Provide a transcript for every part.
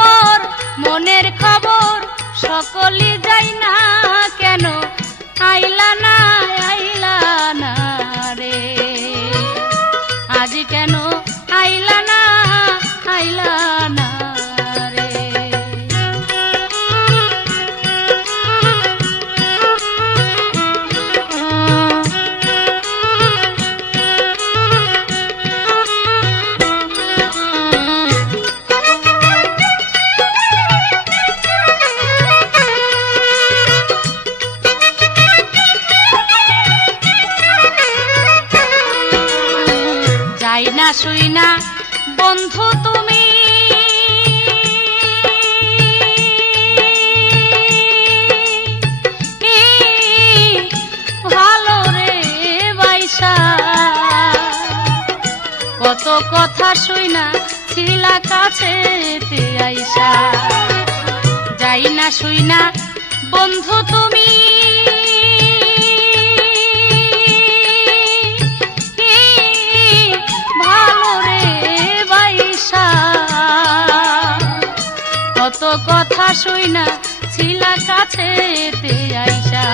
পর মনের খবর সকলে যাই না কেন? আইলা না আইলা না রে। আজ কেন আইলা না শুই না। বন্ধু তুমি। ভালো রে বাইসা কত কথা শুই না, ছিলা কাছে আইসা যাই না শুই না, বন্ধু তুমি। শুই না ছিলা কাছে আইসা।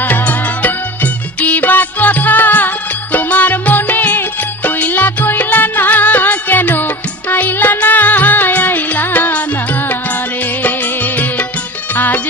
কিবা কথা তোমার মনে কইলা কইলা না, কেন আইলা না আইলা না রে? আজ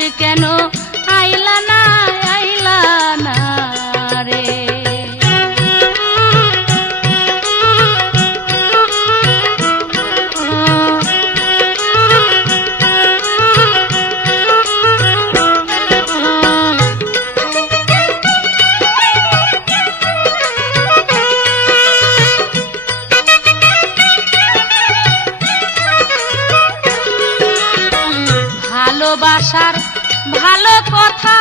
ভালোবাসার ভালো কথা।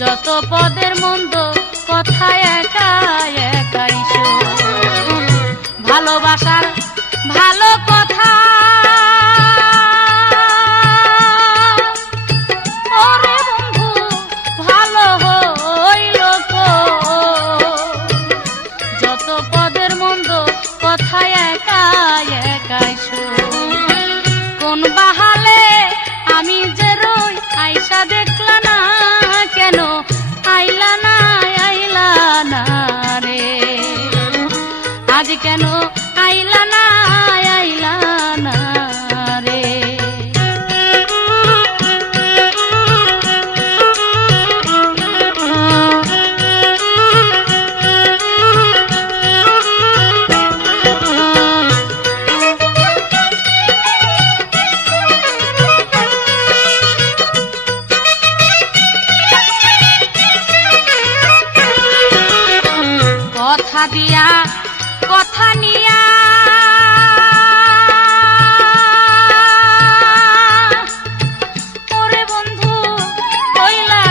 যত পদের মন্দ একাই ভালোবাসার আইলা না আইলা না রে। আজ কেন কথা দিয়া কথা নিয়া। ওরে বন্ধু কইলা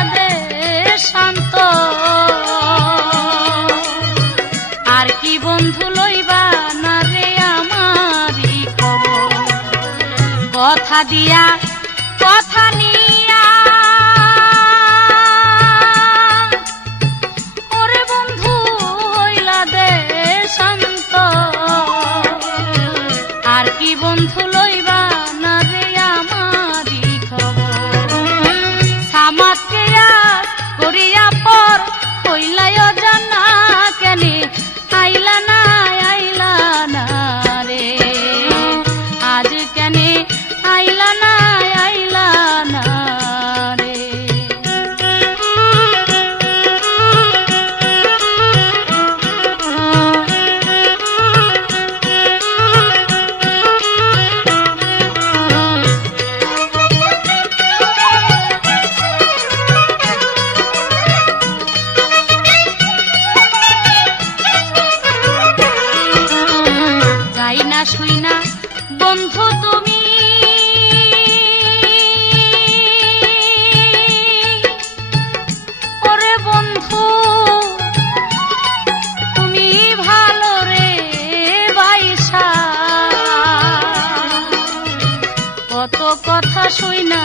কত কথা শুই না,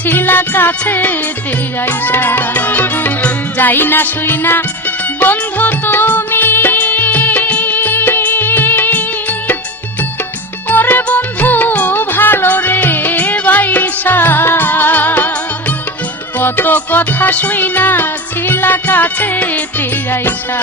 ছিলা কাছে যাই না শুই না, বন্ধু তুমি। ওরে বন্ধু, ভালো রে বাইসা। কত কথা শুই না, ছিলা কাছে আইসা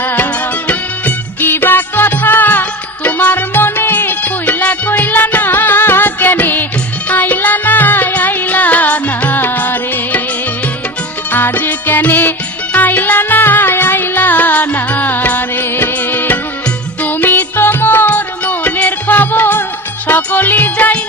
সকলই যাই